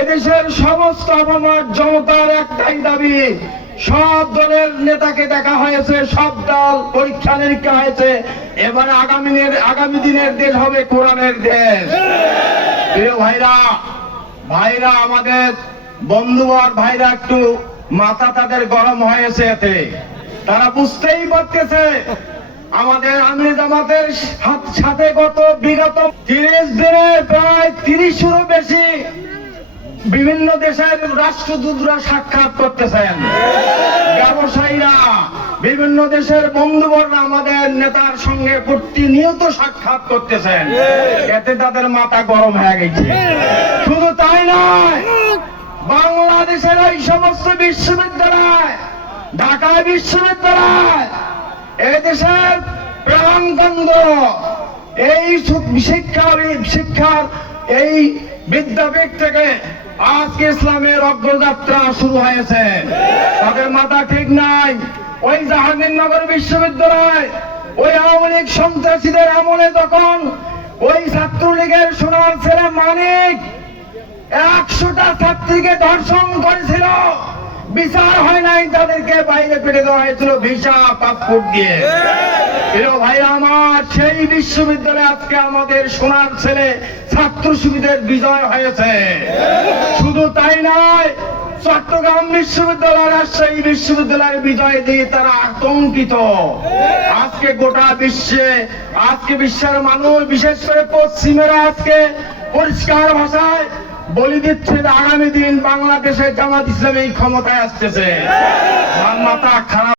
এদেশের সমস্ত আপামর জনতার একটাই দাবি, সব দলের নেতাকে দেখা হয়েছে, সব দল পরীক্ষা নিরীক্ষা হয়েছে, এবার আগামী দিনের দেশ হবে কোরআনের দেশ। প্রিয় ভাইরা আমাদের বন্ধুবর ভাইরা একটু মাথা তাদের গরম হয়েছে, এতে তারা বুঝতেই পারতেছে আমাদের আমির জামাতের সাথে বিগত 30 দিনে প্রায় 30-এরও বেশি বিভিন্ন দেশের রাষ্ট্রদূতরা সাক্ষাৎ করতেছেন, ব্যবসায়ীরা, বিভিন্ন দেশের বন্ধুবররা আমাদের নেতার সঙ্গে প্রতিনিয়ত সাক্ষাৎ করতেছেন, এতে তাদের মাথা গরম হয়ে গেছে। শুধু তাই নয়, বাংলাদেশের এই সমস্ত বিশ্ববিদ্যালয়, ঢাকা বিশ্ববিদ্যালয়, এই দেশের প্রাণকেন্দ্র, এই শিক্ষার এই বিদ্যাপীঠ থেকে আজকে ইসলামের অগ্রযাত্রা শুরু হয়েছে। তাদের মাথা ঠিক নাই। ওই জাহাঙ্গীরনগর বিশ্ববিদ্যালয় ওই আওয়ামী লীগ সন্ত্রাসীদের আমলে তখন ওই ছাত্রলীগের সোনার ছেলে মানিক 100টা ছাত্রীকে ধর্ষণ করেছিল, বিচার হয় নাই, তাদেরকে বাইরে পেটে দেওয়া হয়েছিল ভিসা পাসপোর্ট দিয়ে। প্রিয় ভাই আমার, সেই বিশ্ববিদ্যালয়ে আজকে আমাদের সোনার ছেলে ছাত্র শিবিরের বিজয় হয়েছে। শুধু তাই নয়, চট্টগ্রাম বিশ্ববিদ্যালয়, রাজশাহী বিশ্ববিদ্যালয়ের বিজয় দিয়ে তারা আতঙ্কিত। আজকে গোটা বিশ্বের মানুষ, বিশেষ করে পশ্চিমেরা আজকে পরিষ্কার ভাষায় বলি দিচ্ছে যে আগামী দিন বাংলাদেশে জামাত ইসলামী ক্ষমতায় আসতেছে। মাথা খারাপ।